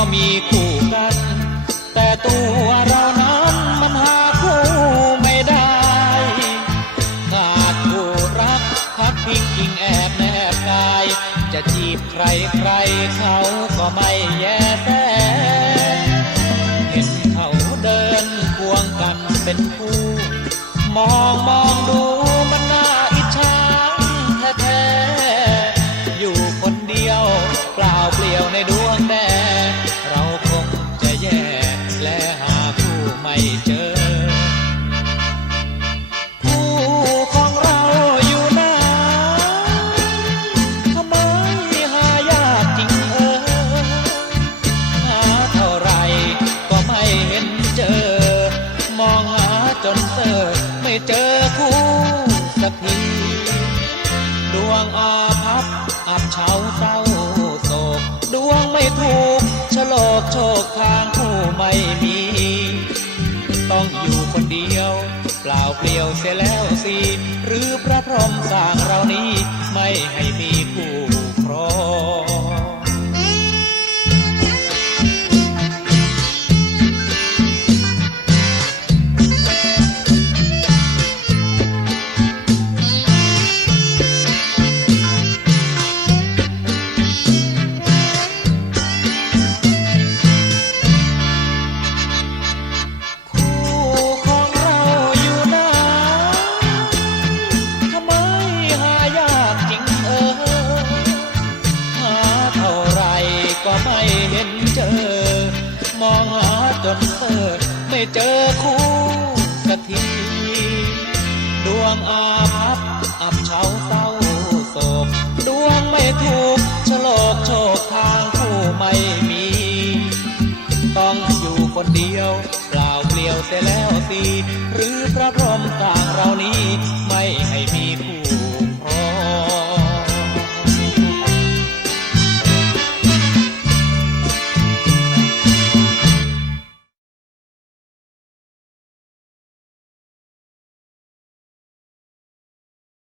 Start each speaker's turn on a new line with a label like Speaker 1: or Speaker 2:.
Speaker 1: ก็มีคู่กัน แต่ตัวเรานั้นมันหาคู่ไม่ได้ขาดคู่รักพักพิงอิงแอบแนบกาย จะจีบใครใครเขาก็ไม่แย่แส เจอคู่สักที ดวงอาพับอับเฉาเศร้าโศก ดวงไม่ถูกฉลอกโชคทางคู่ไม่มี ต้องอยู่คนเดียว เปล่าเปลี่ยวเสียแล้วสิ หรือพระพรหมสร้างเรานี้ไม่ให้มีคู่ มองหาจนเปิดไม่เจอคู่สักที ดวงอาภา